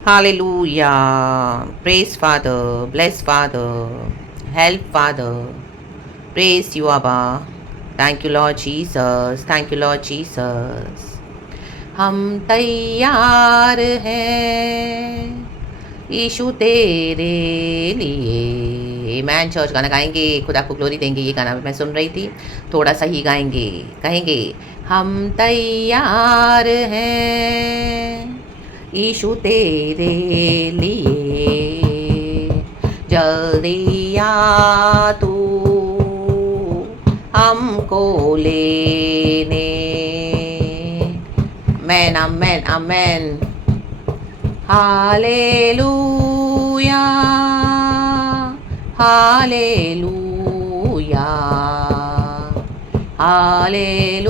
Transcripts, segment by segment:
Hallelujah. Praise Father. Bless Father. Help Father. Praise you, Abba. Thank you, Lord Jesus. Thank you, Lord Jesus. हम तैयार हैं यीशु तेरे लिए। Man church गाना गाएंगे, खुदा को ग्लोरी देंगे। ये गाना मैं सुन रही थी, थोड़ा सा ही गाएंगे। कहेंगे हम तैयार हैं यीशु तेरे लिए, जल्दी आ तू हमको लेने। Amen, amen, amen. Hallelujah, hallelujah, hallelujah,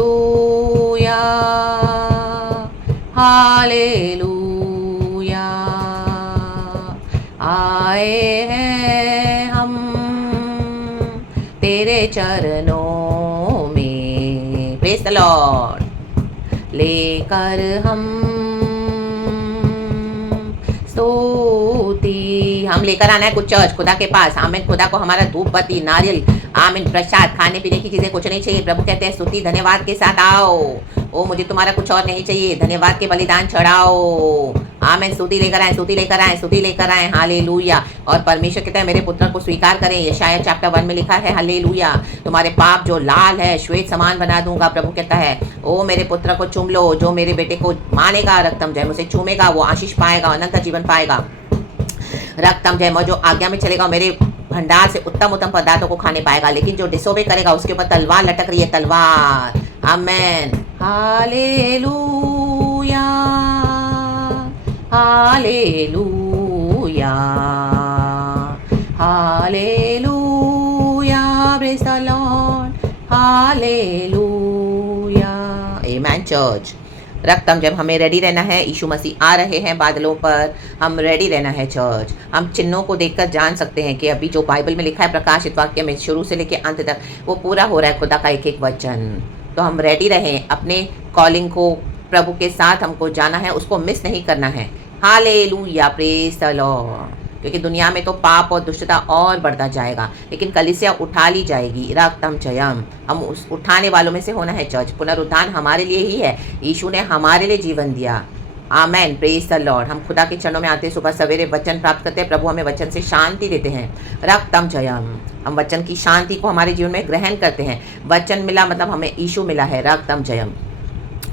hallelujah. आए हैं हम तेरे चरणों में, प्रेज द लॉर्ड, लेकर हम स्तुति। हम लेकर आना है कुछ चर्च खुदा के पास। आमीन। खुदा को हमारा धूप बत्ती नारियल, आमीन, प्रसाद, खाने पीने की चीजें कुछ नहीं चाहिए। प्रभु कहते हैं स्तुति धन्यवाद के साथ आओ। ओ मुझे तुम्हारा कुछ और नहीं चाहिए, धन्यवाद के बलिदान चढ़ाओ। आमीन। स्तुति लेकर आए, स्तुति लेकर आए, स्तुति लेकर आए। हालेलुया। और परमेश्वर कहता है मेरे पुत्र को स्वीकार करें। यशाया चैप्टर 1 में लिखा है हालेलुया, तुम्हारे पाप जो लाल है श्वेत समान बना दूंगा। प्रभु कहता है ओ मेरे पुत्र को चूम लो, जो मेरे बेटे को मानेगा, रक्तम जय उसे चूमेगा, वो आशीष पाएगा, अनंत जीवन पाएगा। रक्तम जय जो आज्ञा में चलेगा मेरे भंडार से उत्तम उत्तम पदार्थों को खाने पाएगा। लेकिन जो डिसोबे करेगा उसके ऊपर तलवार लटक रही है, तलवार। Amen. Hallelujah, hallelujah, hallelujah, praise the Lord, hallelujah. Amen church. रक्तम जब हमें रेडी रहना है, यीशु मसीह आ रहे हैं बादलों पर, हम रेडी रहना है चर्च। हम चिन्हों को देखकर जान सकते हैं कि अभी जो बाइबल में लिखा है प्रकाशित वाक्य में शुरू से लेकर अंत तक वो पूरा हो रहा है, खुदा का एक एक वचन। तो हम रेडी रहें, अपने कॉलिंग को प्रभु के साथ हमको जाना है, उसको मिस नहीं करना है। Hallelujah, praise the Lord. क्योंकि दुनिया में तो पाप और दुष्टता और बढ़ता जाएगा, लेकिन कलीसिया उठा ली जाएगी। रक्तम जयम, हम उस उठाने वालों में से होना है चर्च। पुनरुत्थान हमारे लिए ही है, यीशु ने हमारे लिए जीवन दिया। आमेन, प्रेज द लॉर्ड। हम खुदा के चरणों में आते हैं, सुबह सवेरे वचन प्राप्त करते हैं, प्रभु हमें वचन से शांति देते हैं। रक्तम जयम, हम वचन की शांति को हमारे जीवन में ग्रहण करते हैं। वचन मिला मतलब हमें यीशु मिला है। रक्तम जयम।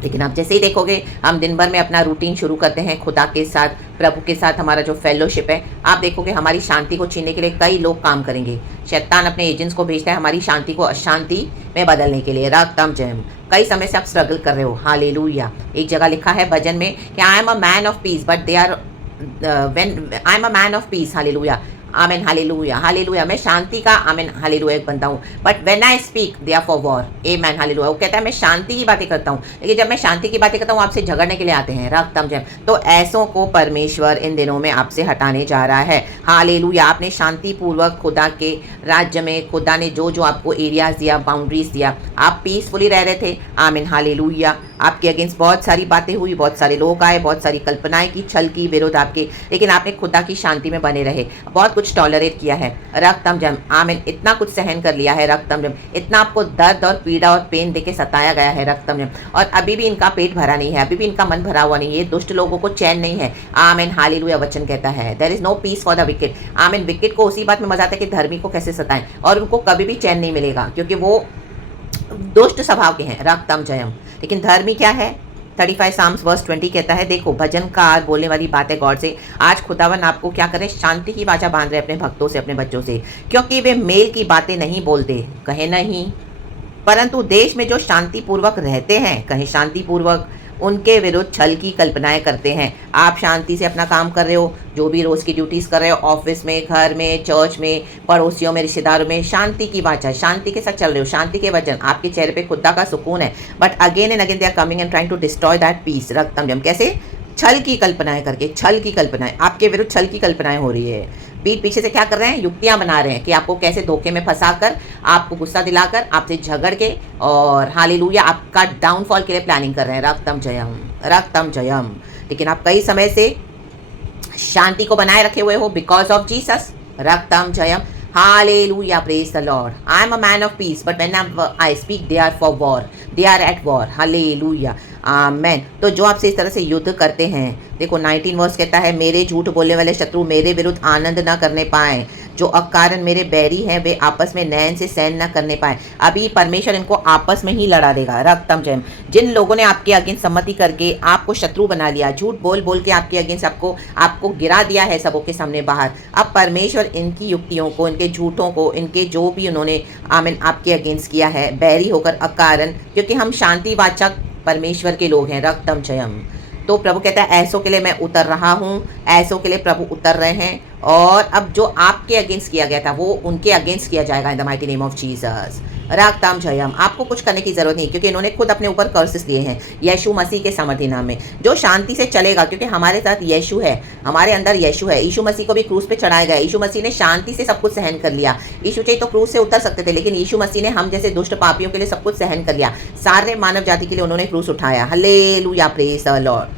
लेकिन आप जैसे ही देखोगे हम दिन भर में अपना रूटीन शुरू करते हैं खुदा के साथ, प्रभु के साथ हमारा जो फेलोशिप है, आप देखोगे हमारी शांति को छीनने के लिए कई लोग काम करेंगे। शैतान अपने एजेंट्स को भेजता है हमारी शांति को अशांति में बदलने के लिए। रक्तम जयम। कई समय से आप स्ट्रगल कर रहे हो। हालेलुया। एक जगह लिखा है भजन में कि I am a man of peace but they are when I am a man of peace. Hallelujah, amen, hallelujah, hallelujah. मैं शांति का, आमेन, हालेलुया, एक बनता हूँ, but when I speak they are for war. Amen, hallelujah. वो कहता है मैं शांति की बातें करता हूँ, लेकिन जब मैं शांति की बातें करता हूँ आपसे झगड़ने के लिए आते हैं। रक्तम जय। तो ऐसों को परमेश्वर इन दिनों में आपसे हटाने जा रहा है। हालेलुया। आपने शांति पूर्वक खुदा के राज्य में, खुदा ने जो जो आपको एरियाज दिया, बाउंड्रीज दिया, आप पीसफुली रह रहे थे। आमीन, हालेलुया। आपके अगेंस्ट बहुत सारी बातें हुई, बहुत सारे लोग आए, बहुत सारी कल्पनाएं की, छल की, विरोध आपके, लेकिन आपने खुदा की शांति में बने रहे, बहुत कुछ टॉलरेट किया है। रक्तम जम, आमीन, इतना कुछ सहन कर लिया है। रक्तम जम, इतना आपको दर्द और पीड़ा और पेन देके सताया गया है। रक्तम जम, और अभी भी इनका पेट भरा नहीं है, अभी भी इनका मन भरा हुआ नहीं है, दुष्ट लोगों को चैन नहीं है। आमीन, हालेलुया। वचन कहता है there is no peace for the wicked. आमीन। विकेट को उसी बात में मजा आता है कि धर्मी को कैसे सताएं, और उनको कभी भी चैन नहीं मिलेगा क्योंकि वो दुष्ट स्वभाव के हैं। रक्तम जयम। लेकिन धर्मी क्या है? 35 साम्स वर्स 20 कहता है, देखो भजनकार बोलने वाली बात है गॉड से, आज खुदावन आपको क्या करें, शांति की वाचा बांध रहे अपने भक्तों से, अपने बच्चों से, क्योंकि वे मेल की बातें नहीं बोलते, कहे नहीं, परंतु देश में जो शांति पूर्वक रहते हैं, कहे शांति पूर्वक, उनके विरुद्ध छल की कल्पनाएं करते हैं। आप शांति से अपना काम कर रहे हो, जो भी रोज़ की ड्यूटीज़ कर रहे हो, ऑफिस में, घर में, चर्च में, पड़ोसियों में, रिश्तेदारों में, शांति की वाचा, शांति के साथ चल रहे हो, शांति के वचन, आपके चेहरे पे खुदा का सुकून है, but again and again they are coming and trying to destroy that peace. रक्तम जम, कैसे? छल की कल्पनाएं करके, छल की कल्पनाएं, आपके विरुद्ध छल की कल्पनाएं हो रही है। पीठ पीछे से क्या कर रहे हैं? युक्तियां बना रहे हैं कि आपको कैसे धोखे में फंसाकर, आपको गुस्सा दिलाकर, आपसे झगड़ के, और हालेलुया आपका डाउनफॉल के लिए प्लानिंग कर रहे हैं। रक्तम जयम, रक्तम जयम। लेकिन आप कई समय से शांति को बनाए रखे हुए हो बिकॉज ऑफ जीसस। रक्तम जयम। Hallelujah, praise the Lord. I am a man of peace, but when I speak, they are for war. They are at war. Hallelujah. आमेन। तो जो आपसे इस तरह से युद्ध करते हैं, देखो 19 वर्स कहता है, मेरे झूठ बोलने वाले शत्रु मेरे विरुद्ध आनंद न करने पाए, जो अकारण मेरे बैरी हैं वे आपस में नैन से सहन न करने पाए। अभी परमेश्वर इनको आपस में ही लड़ा देगा। रक्तम जयम। जिन लोगों ने आपके अगेंस्ट सम्मति करके आपको शत्रु बना लिया, झूठ बोल बोल के आपके अगेंस्ट आपको गिरा दिया है सबों के सामने बाहर, अब परमेश्वर इनकी युक्तियों को, इनके झूठों को, इनके जो भी उन्होंने आमीन आपके अगेंस्ट किया है बैरी होकर अकारण, क्योंकि हम शांतिवाचक परमेश्वर के लोग हैं। रक्तम जयम। तो प्रभु कहता है ऐसों के लिए मैं उतर रहा हूँ, ऐसों के लिए प्रभु उतर रहे हैं, और अब जो आपके अगेंस्ट किया गया था वो उनके अगेंस्ट किया जाएगा in the mighty name of Jesus. रक्तम जयम। आपको कुछ करने की जरूरत नहीं, क्योंकि इन्होंने खुद अपने ऊपर कर्सेस लिए हैं यीशु मसीह के सामर्थ्य नाम में, जो शांति से चलेगा, क्योंकि हमारे साथ यीशु है, हमारे अंदर यीशु है। यीशु मसीह को भी क्रूस पे चढ़ाया गया, यीशु मसीह ने शांति से सब कुछ सहन कर लिया। यीशु चाहिए तो क्रूस से उतर सकते थे, लेकिन यीशु मसीह ने हम जैसे दुष्ट पापियों के लिए सब कुछ सहन कर लिया, सारे मानव जाति के लिए उन्होंने क्रूस उठाया। Hallelujah, praise the Lord.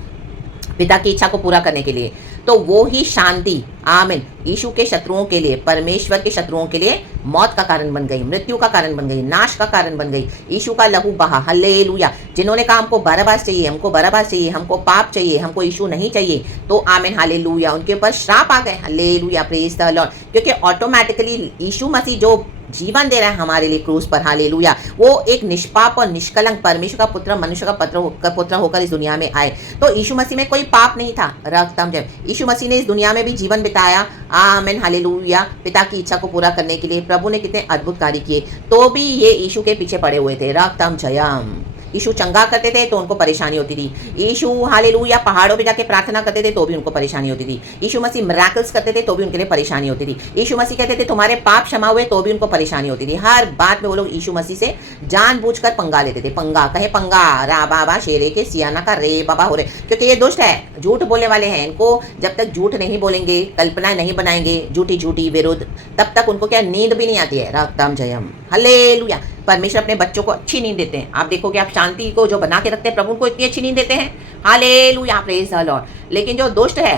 पिता की इच्छा को पूरा करने के लिए, तो वो ही शांति आमीन यीशु के शत्रुओं के लिए, परमेश्वर के शत्रुओं के लिए मौत का कारण बन गई, मृत्यु का कारण बन गई, नाश का कारण बन गई। यीशु का लहू बहा। हालेलुया। जिन्होंने कहा हमको बरअब्बास चाहिए, हमको बरअब्बास चाहिए, हमको पाप चाहिए, हमको यीशु नहीं चाहिए, तो आमीन हालेलुया, उनके ऊपर श्राप आ गए। Hallelujah, praise the Lord. क्योंकि ऑटोमेटिकली यीशु मसीह जो जीवन दे रहा है हमारे लिए क्रूस पर, हालेलुया, वो एक निष्पाप और निष्कलंक परमेश्वर का पुत्र, मनुष्य का पुत्र होकर इस दुनिया में आए। तो यीशु मसीह में कोई पाप नहीं था। रक्तम जय। यीशु मसीह ने इस दुनिया में भी जीवन बिताया, आमीन हालेलुया, पिता की इच्छा को पूरा करने के लिए। प्रभु ने कितने अद्भुत कार्य किए, तो भी ये यीशु के पीछे पड़े हुए थे। रक्तम जयम। यीशु चंगा करते थे तो उनको परेशानी होती थी। यीशु हालेलुया पहाड़ों पे जाके प्रार्थना करते थे तो भी उनको परेशानी होती थी। यीशु मसीह मिरेकल्स करते थे तो भी उनके लिए परेशानी होती थी। यीशु मसीह कहते थे तुम्हारे पाप क्षमा हुए, तो भी उनको परेशानी होती थी। हर बात में वो लोग यीशु मसीह से जानबूझकर पंगा लेते थे। पंगा कहे पंगा, रा बाबा शेरे के सियाना का रे बाबा हो रहे, क्योंकि ये दुष्ट है, झूठ बोलने वाले हैं। इनको जब तक झूठ नहीं बोलेंगे, कल्पनाएं नहीं बनाएंगे झूठी झूठी विरुद्ध, तब तक उनको क्या नींद भी नहीं आती है। रक्तम जयम। हालेलुया। परमेश्वर अपने बच्चों को अच्छी नींद देते हैं। आप देखोगे, आप शांति को जो बना के रखते हैं, प्रभु को इतनी अच्छी नींद देते हैं। Hallelujah, praise the Lord. लेकिन जो दुष्ट है,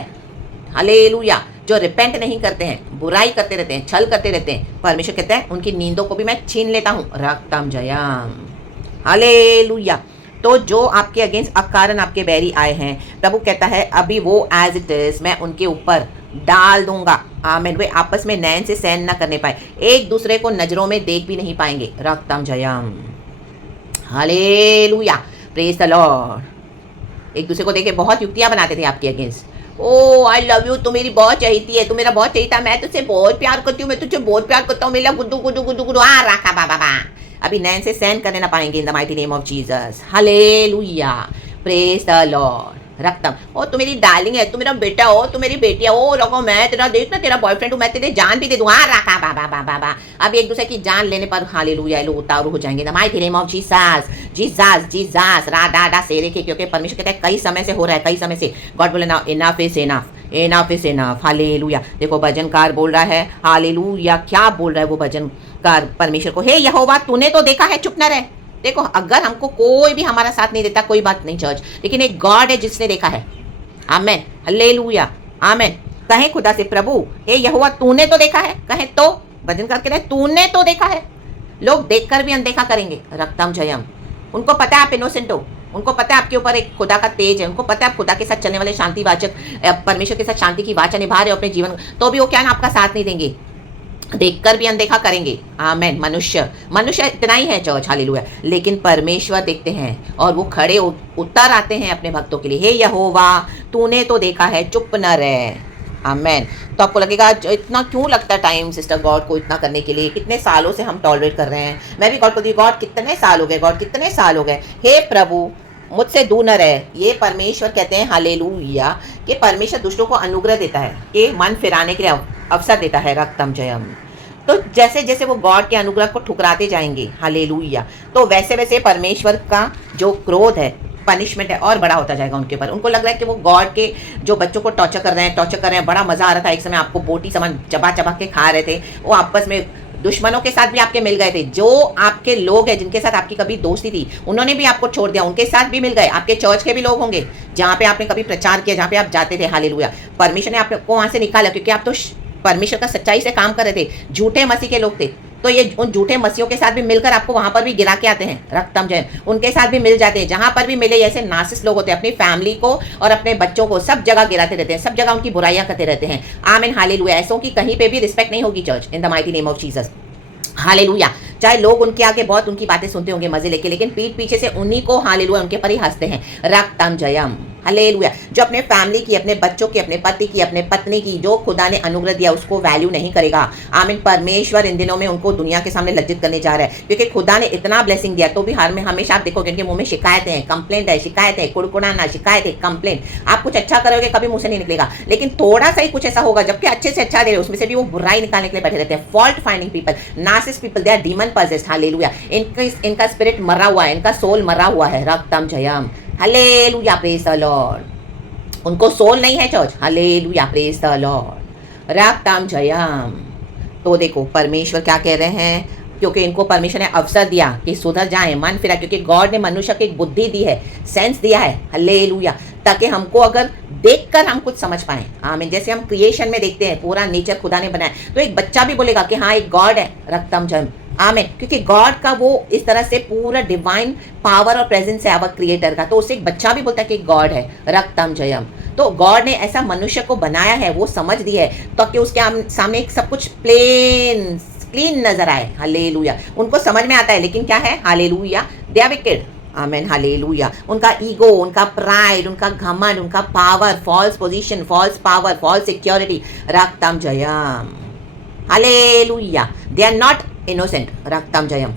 हालेलुया, जो रिपेंट नहीं करते हैं, बुराई करते रहते हैं, छल करते रहते हैं, परमेश्वर कहते हैं उनकी नींदों को भी मैं छीन लेता हूँ। रक्तम जयम। हालेलुया। तो जो आपके अगेंस्ट अकारण आपके बैरी आए हैं, प्रभु कहता है अभी वो एज इट इज मैं उनके ऊपर डाल दूंगा। आमीन। वे आपस में नैन से सहन न करने पाए, एक दूसरे को नजरों में देख भी नहीं पाएंगे। रक्तम जयम। Hallelujah, praise the Lord. एक दूसरे को देखे बहुत युक्तियां बनाते थे आपके against. Oh I love you, तू मेरी बहुत चाहती है, तू मेरा बहुत चाहिए था, मैं तुझसे बहुत प्यार करती हूँ, मैं तुझे बहुत प्यार करता हूँ, मेरा गुड्डू गुड्डू गुड्डू गुड्डू आ रखा बाबा। अभी नैन से सहन करने ना पाएंगे in the mighty name of Jesus. Hallelujah, praise the Lord. रक्तम। ओ तू मेरी डार्लिंग है, तू मेरा बेटा हो, तू मेरी बेटी है। ओ लोगो मैं तेरा देख ना, तेरा बॉयफ्रेंड हूँ, मैं तेरे जान भी दे दूँ। हाँ रखा बाबा बाबा बाबा। अब एक दूसरे की जान लेने पर हालेलुया लोग उतारू हो जाएंगे। The mighty name of Jesus. Jesus Jesus रा डा डा सेरे के, क्योंकि परमेश्वर कहता है कई समय से हो रहा है, कई समय से। गॉड बोले ना enough is enough, enough is enough. Hallelujah. देखो भजनकार बोल रहा है, हालेलुया, क्या बोल रहा है वो भजनकार परमेश्वर को, हे यहोवा तूने तो देखा है, चुप न रहे। देखो अगर हमको कोई भी हमारा साथ नहीं देता, कोई बात नहीं चर्च, लेकिन एक गॉड है जिसने देखा है। आमेन, हालेलुया, आमेन। कहे खुदा से, प्रभु हे यहोवा तूने तो देखा है, कहे तो भजनकार कह रहे तूने तो देखा है। लोग देखकर भी अनदेखा करेंगे। रक्तम जयम। उनको पता है आप इनोसेंट हो, उनको पता है आपके ऊपर एक खुदा का तेज है, उनको पता है आप खुदा के साथ चलने वाले शांतिवाचक परमेश्वर के साथ शांति की वाचा निभा रहे हो अपने जीवन, तो भी वो क्या ना आपका साथ नहीं देंगे, देखकर भी अनदेखा करेंगे। आमेन। मनुष्य इतना ही है चर्च, हालेलुया, लेकिन परमेश्वर देखते हैं और वो खड़े उतर आते हैं अपने भक्तों के लिए। हे यहोवा तूने तो देखा है, चुप न रहे। आमेन। तो आपको लगेगा इतना क्यों लगता है टाइम सिस्टर गॉड को इतना करने के लिए, कितने सालों से हम टॉलरेट कर रहे हैं। मैं भी गॉड को दी, गॉड कितने साल हो गए, गॉड कितने साल हो गए, हे प्रभु मुझसे दूर न रहे। ये परमेश्वर कहते हैं हालेलुया कि परमेश्वर दुष्टों को अनुग्रह देता है, कि मन फिराने के लिए अवसर देता है। रक्तम जयम। तो जैसे जैसे वो गॉड के अनुग्रह को ठुकराते जाएंगे, हालेलुया, तो वैसे वैसे परमेश्वर का जो क्रोध है, पनिशमेंट है, और बड़ा होता जाएगा उनके ऊपर। उनको लग रहा है कि वो गॉड के जो बच्चों को टॉर्चर कर रहे हैं, बड़ा मजा आ रहा था। एक समय आपको बोटी समझ चबा चबा के खा रहे थे, वो आपस में दुश्मनों के साथ भी आपके मिल गए थे, जो आपके लोग हैं जिनके साथ आपकी कभी दोस्ती थी उन्होंने भी आपको छोड़ दिया, उनके साथ भी मिल गए। आपके चर्च के भी लोग होंगे जहाँ पे आपने कभी प्रचार किया, जहाँ पे आप जाते थे, हालेलुया। परमेश्वर ने आपको वहां से निकाला क्योंकि आप तो परमेश्वर का सच्चाई से काम कर रहे थे, झूठे मसीह के लोग थे। तो ये उन झूठे मसीहों के साथ भी मिलकर आपको वहां पर भी गिरा के आते हैं, रक्तम जय, उनके साथ भी मिल जाते हैं। जहां पर भी मिले ऐसे नासिस लोग होते हैं, अपनी फैमिली को और अपने बच्चों को सब जगह गिराते रहते हैं, सब जगह उनकी बुराइयां करते रहते हैं। आमीन हालेलुया। ऐसों की कहीं पे भी रिस्पेक्ट नहीं होगी church, in the mighty name of Jesus, hallelujah. चाहे लोग उनके आगे बहुत उनकी बातें सुनते होंगे मजे लेके, लेकिन पीठ पीछे से उन्हीं को हालेलुया उनके पर ही हंसते हैं, रक्तम जयम, हालेलुया। जो अपने फैमिली की, अपने बच्चों की, अपने पति की, अपने पत्नी की जो खुदा ने अनुग्रह दिया उसको वैल्यू नहीं करेगा। आमीन। परमेश्वर इन दिनों में उनको दुनिया के सामने लज्जित करने जा रहा है क्योंकि खुदा ने इतना ब्लेसिंग दिया, तो भी हार में हमेशा आप देखोगे उनके मुंह में शिकायतें हैं, कंप्लेंट है, शिकायत है, कुड़कुड़ाना, शिकायत है, कंप्लेंट। आप कुछ अच्छा करोगे कभी मुंह से नहीं निकलेगा, लेकिन थोड़ा सा ही कुछ ऐसा होगा जबकि अच्छे से अच्छा दे रहे उसमें से भी वो बुराई निकालने के लिए बैठे रहते हैं। Fault finding people, narcissist people, they are demon possessed, hallelujah. इनका स्पिरिट मरा हुआ है, इनका सोल मरा हुआ है, रक्तम जयम, हालेलुया, प्रेज द लॉर्ड। उनको सोल नहीं है church, hallelujah, praise the Lord, रक्तम जयम। तो देखो परमेश्वर क्या कह रहे हैं, क्योंकि इनको परमेश्वर ने अवसर दिया कि सुधर जाएं, मन फिरा, क्योंकि गॉड ने मनुष्य को एक बुद्धि दी है, सेंस दिया है, हालेलुया, ताकि हमको अगर देखकर हम कुछ समझ पाएं। आमीन। जैसे हम क्रिएशन में देखते हैं पूरा नेचर खुदा ने बनाया, तो एक बच्चा भी बोलेगा कि हाँ एक गॉड है, रक्तम जयम, आमीन। क्योंकि गॉड का वो इस तरह से पूरा डिवाइन पावर और प्रेजेंस है आवर क्रिएटर का, तो उससे एक बच्चा भी बोलता है कि गॉड है, रक्तम जयम। तो गॉड ने ऐसा मनुष्य को बनाया है, वो समझ दी है ताकि उसके सामने एक सब कुछ क्लीन नजर आए, हालेलुया। उनको समझ में आता है, लेकिन क्या है, hallelujah, they are wicked, amen, hallelujah. उनका ईगो, उनका प्राइड, उनका घमंड, उनका power, false position, false power, false security, रक्तम जयम, hallelujah. They are not innocent, रक्तम जयम।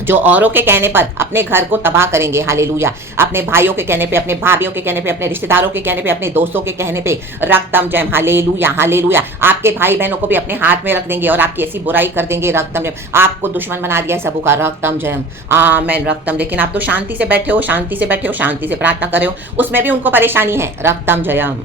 जो औरों के कहने पर अपने घर को तबाह करेंगे, हालेलुया, अपने भाइयों के कहने पे, अपने भाभीियों के कहने पे, अपने रिश्तेदारों के कहने पे, अपने दोस्तों के कहने पे, रक्तम जयम, हालेलुया, हालेलुया। आपके भाई बहनों को भी अपने हाथ में रख देंगे और आपकी ऐसी बुराई कर देंगे, रक्तम जयम। आपको दुश्मन बना दिया है सबों का, रक्तम जयम, आमेन, रक्तम। लेकिन आप तो शांति से बैठे हो, शांति से बैठे हो, शांति से प्रार्थना कर रहे हो, उसमें भी उनको परेशानी है, रक्तम जयम।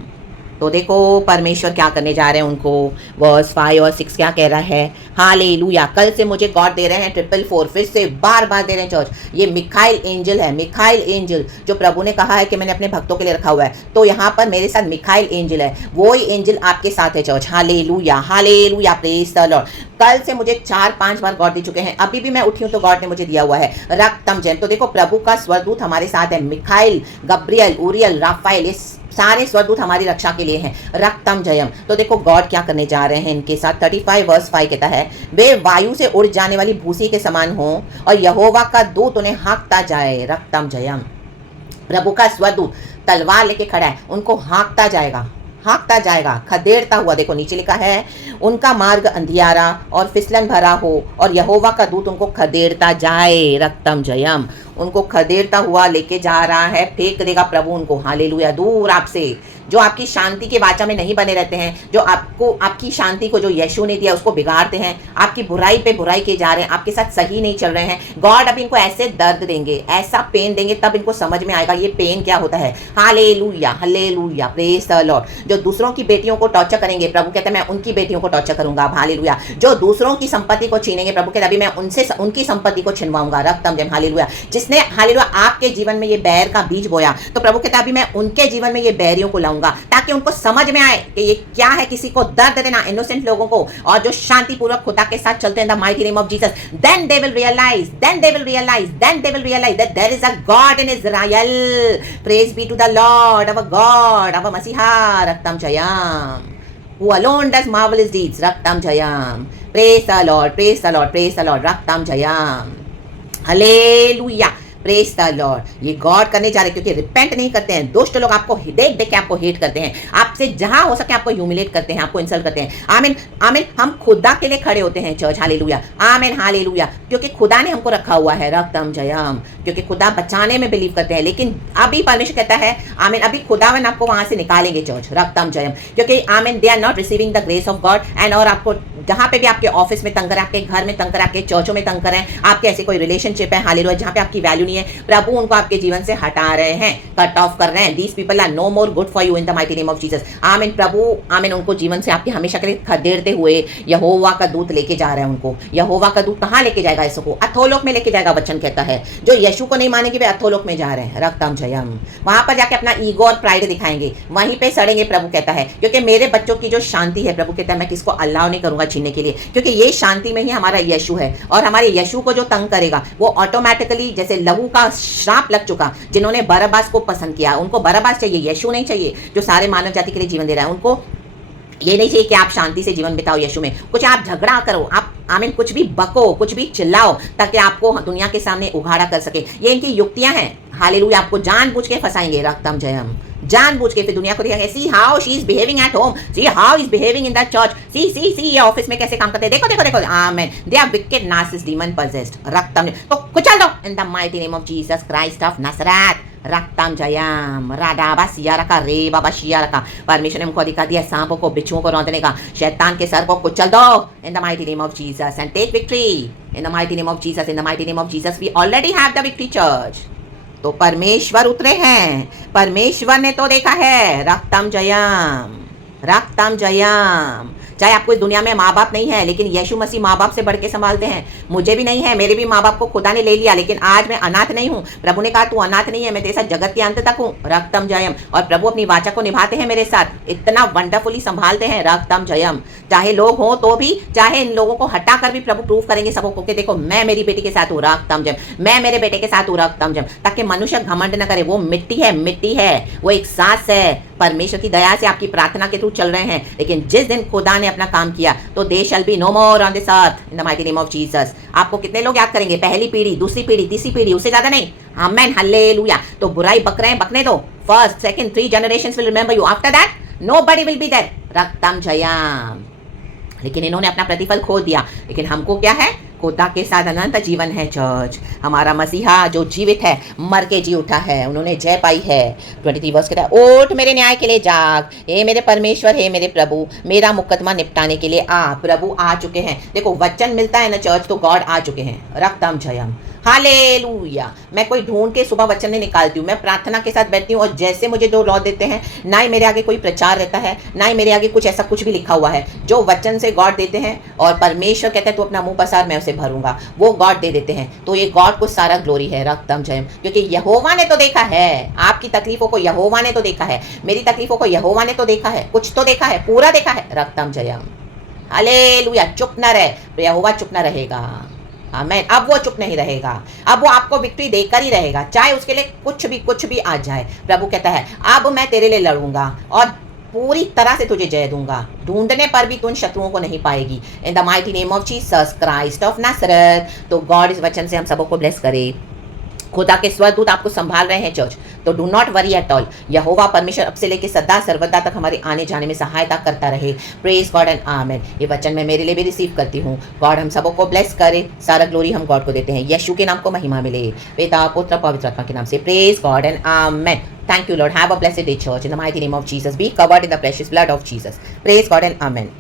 तो देखो परमेश्वर क्या करने जा रहे हैं उनको, वर्स 5 और 6 क्या कह रहा है, हालेलुया। कल से मुझे गॉड दे रहे हैं 444, फिर से बार बार दे रहे हैं चर्च। ये मिखाइल एंजल है, मिखाइल एंजल जो प्रभु ने कहा है कि मैंने अपने भक्तों के लिए रखा हुआ है, तो यहाँ पर मेरे साथ मिखाइल एंजल है, वो ही एंजल आपके साथ है church, hallelujah, hallelujah, praise the Lord. कल से मुझे 4-5 बार गॉड दे चुके हैं, अभी भी मैं उठी हूँ तो गॉड ने मुझे दिया हुआ है, रक्तम जयम। तो देखो प्रभु का स्वरदूत हमारे साथ है, मिखाइल, गब्रियल, उरियल, राफाइल, सारे स्वरदूत हमारी रक्षा के लिए हैं, रक्तम जयम। तो देखो गॉड क्या करने जा रहे हैं इनके साथ। 35 वर्स 5 कहता है, वे वायु से उड़ जाने वाली भूसी के समान हो और यहोवा का दूत उन्हें हाँकता जाए, रक्तम जयम। प्रभु का स्वरदूत तलवार लेके खड़ा है, उनको हाँकता जाएगा, हाँकता जाएगा, खदेड़ता हुआ। देखो नीचे लिखा है, उनका मार्ग अंधियारा और फिसलन भरा हो और यहोवा का दूत उनको खदेड़ता जाए, रक्तम जयम। उनको खदेड़ता हुआ लेके जा रहा है, फेंक देगा प्रभु उनको, हालेलुया, दूर आपसे। जो आपकी शांति के वाचा में नहीं बने रहते हैं, जो आपको आपकी शांति को जो यीशु ने दिया उसको बिगाड़ते हैं, आपकी बुराई पे बुराई किए जा रहे हैं, आपके साथ सही नहीं चल रहे हैं, गॉड अब इनको ऐसे दर्द देंगे, ऐसा पेन देंगे, तब इनको समझ में आएगा ये पेन क्या होता है, hallelujah, hallelujah, praise the Lord. जो दूसरों की बेटियों को टॉर्चर करेंगे, प्रभु कहते हैं मैं उनकी बेटियों को टॉर्चर करूंगा, हालेलुया। जो दूसरों की संपत्ति को छीनेंगे, प्रभु कहते हैं अभी मैं उनसे उनकी संपत्ति को छिनवाऊंगा, रक्तम जयम, हालेलुया। जिसने हालेलुया आपके जीवन में ये बैर का बीज बोया, तो प्रभु कहता है अभी मैं उनके जीवन में ये बैरियों को लाऊंगा, ताकि उनको समझ में आए कि ये क्या है, किसी को दर्द देना, इनोसेंट लोगों को, और जो शांतिपूर्वक खुदा के साथ चलते हैं, the mighty name of Jesus, then they will realize that there is a God in Israel, praise be to the Lord our God, our मसीहा, रक्तम जयम, who alone does marvelous deeds, रक्तम जयम, praise the Lord, praise the Lord, praise the Lord, रक्तम जयम, hallelujah, praise the Lord. ये God करने जा रहे क्योंकि रिपेंट नहीं करते हैं। दुष्ट लोग आपको देख देख के आपको हेट करते हैं, आपसे जहां हो सके आपको ह्यूमिलेट करते हैं, आपको इंसल्ट करते हैं। आमीन, आमीन। हम खुदा के लिए खड़े होते हैं चर्च, हालेलुया, आमीन, हालेलुया, क्योंकि खुदा ने हमको रखा हुआ है, रक्तम जयम, क्योंकि खुदा बचाने में बिलीव करते हैं। लेकिन अभी परमेश्वर कहता है, आमीन, अभी खुदावन आपको वहां से निकालेंगे चर्च, रक्तम जयम, क्योंकि आमीन, they are not receiving the grace of God and. और आपको जहां पे भी आपके ऑफिस में तंग करें, आपके घर में तंग करें, आपके चर्चों में तंग करें, आपके ऐसे कोई रिलेशनशिप है, हालेलुया, जहां पे आपकी वैल्यू नहीं, नहीं है, प्रभु उनको आपके जीवन से हटा रहे हैं, कट ऑफ कर रहे हैं। These people are no more good for you in the mighty name of Jesus. आमीन प्रभु, आमीन। उनको जीवन से आपके हमेशा के लिए खदेड़ते हुए यहोवा का दूत लेके जा रहे हैं उनको। यहोवा का दूत कहाँ लेके जाएगा इसको? अथोलोक में लेके जाएगा। वचन कहता है जो यीशु को नहीं मानेंगे वे अथोलोक में जा रहे हैं। रक्तम जयम। वहां पर जाके अपना ईगो और प्राइड दिखाएंगे, वहीं पे सड़ेंगे। प्रभु कहता है क्योंकि मेरे बच्चों की जो शांति है, प्रभु कहता है मैं किसको अल्लाह नहीं करूंगा छीनने के लिए, क्योंकि ये शांति में ही हमारा यीशु है। और हमारे यीशु को जो तंग करेगा वो ऑटोमेटिकली जैसे लहू का श्राप लग चुका, जिन्होंने बरअब्बास को पसंद किया उनको बरअब्बास चाहिए, यीशु नहीं चाहिए जो सारे मानव जाति के लिए जीवन दे रहा है। उनको ये नहीं चाहिए कि आप शांति से जीवन बिताओ यीशु में, कुछ आप झगड़ा करो, आप आमीन कुछ भी बको, कुछ भी चिल्लाओ ताकि आपको दुनिया के सामने उघाड़ा कर सके। ये इनकी युक्तियां हैं। हालेलुया। आपको जानबूझ के फंसाएंगे। रक्तम जयम। जानबूझ के फिर दुनिया को दिखाएंगे, see how she is behaving at home, see how is behaving in the church, see ये ऑफिस में कैसे काम करते हैं, देखो देखो देखो। Amen. They are wicked narcissist demon possessed. रक्तम। तो कुचल दो in the mighty name of Jesus Christ of Nazareth. रक्तम जयम। राडाबा सिया रखा, रे बाबा शिया रखा। परमेश्वर ने हमको अधिकार दिया सांपों को, बिच्छुओं को रौंदने का, शैतान के सर को कुचल दो in the mighty name of Jesus and take victory in the mighty name of Jesus. In the mighty name of Jesus we already have the victory church. तो परमेश्वर उतरे हैं, परमेश्वर ने तो देखा है। रक्तम जयम। रक्तम जयम। चाहे आपको इस दुनिया में माँ बाप नहीं है, लेकिन यीशु मसीह माँ बाप से बढ़ के संभालते हैं। मुझे भी नहीं है, मेरे भी माँ बाप को खुदा ने ले लिया, लेकिन आज मैं अनाथ नहीं हूँ। प्रभु ने कहा तू अनाथ नहीं है, मैं तेरे साथ जगत के अंत तक हूँ। रक्तम जयम। और प्रभु अपनी वाचा को निभाते हैं मेरे साथ, इतना वंडरफुली संभालते हैं। रक्तम जयम। चाहे लोग हों तो भी, चाहे इन लोगों को हटा कर भी प्रभु प्रूव करेंगे सबको कि देखो मैं मेरी बेटी के साथ हूँ। रक्तम जयम। मैं मेरे बेटे के साथ हूँ। रक्तम जयम। ताकि मनुष्य घमंड न करे, वो मिट्टी है, मिट्टी है, वो एक सांस है। परमेश्वर की दया से आपकी प्रार्थना के थ्रू चल रहे हैं, लेकिन जिस दिन खुदा ने अपना काम किया तो they shall be no more on this earth in the mighty name of Jesus. आपको कितने लोग याद करेंगे? पहली पीढ़ी, दूसरी पीढ़ी, तीसरी पीढ़ी, उससे ज्यादा नहीं। आमेन। हालेलुया। तो बुराई बक रहे हैं, बकने दो। First, second, 3 generations will remember you. After that, nobody will be there. रक्तम Jayam. लेकिन इन्होंने अपना प्रतिफल खो दिया, लेकिन हमको क्या है? खुदा के साथ अनंत जीवन है। चर्च हमारा मसीहा जो जीवित है, मर के जी उठा है, उन्होंने जय पाई है। 23 वर्ष कहता है ओठ मेरे न्याय के लिए जाग, हे मेरे परमेश्वर, हे मेरे प्रभु, मेरा मुकदमा निपटाने के लिए आ। प्रभु आ चुके हैं। देखो वचन मिलता है ना चर्च, तो गॉड आ चुके हैं। रक्तम जयम। हालेलुया। मैं कोई ढूंढ के सुबह वचन नहीं निकालती हूँ, मैं प्रार्थना के साथ बैठती हूँ और जैसे मुझे जो लॉ देते हैं, ना ही मेरे आगे कोई प्रचार रहता है, ना ही मेरे आगे कुछ ऐसा कुछ भी लिखा हुआ है। जो वचन से गॉड देते हैं और परमेश्वर कहते हैं तू अपना मुंह पसार मैं उसे भरूंगा, वो गॉड दे देते हैं। तो ये गॉड को सारा ग्लोरी है। रक्तम जयम। क्योंकि यहोवा ने तो देखा है, आपकी तकलीफों को यहोवा ने तो देखा है, मेरी तकलीफों को यहोवा ने तो देखा है, कुछ तो देखा है, पूरा देखा है। रक्तम जयम। हालेलुया। चुप न रहे तो यहोवा चुप न रहेगा। आमेन। अब वो चुप नहीं रहेगा, अब वो आपको विक्ट्री देकर ही रहेगा, चाहे उसके लिए कुछ भी आ जाए। प्रभु कहता है अब मैं तेरे लिए लड़ूंगा और पूरी तरह से तुझे जय दूंगा। ढूंढने पर भी तू उन शत्रुओं को नहीं पाएगी। In the mighty name of Jesus Christ of Nazareth. तो गॉड इस वचन से हम सबको ब्लेस करे। खुदा के स्वरदूत आपको संभाल रहे हैं चर्च, तो do not worry at all. यहोवा परमेश्वर अब से लेके सदा सर्वदा तक हमारे आने जाने में सहायता करता रहे। प्रेज गॉड एंड आमेन। ये वचन मैं मेरे लिए भी रिसीव करती हूँ। गॉड हम सबको ब्लेस करे, सारा ग्लोरी हम गॉड को देते हैं। यीशु के नाम को महिमा मिले, पिता पुत्र पवित्र आत्मा के नाम से। Praise God and amen. Thank you, Lord. Have a blessed day, church. In the mighty name of Jesus, be covered in the precious blood of Jesus. Praise God and Amen.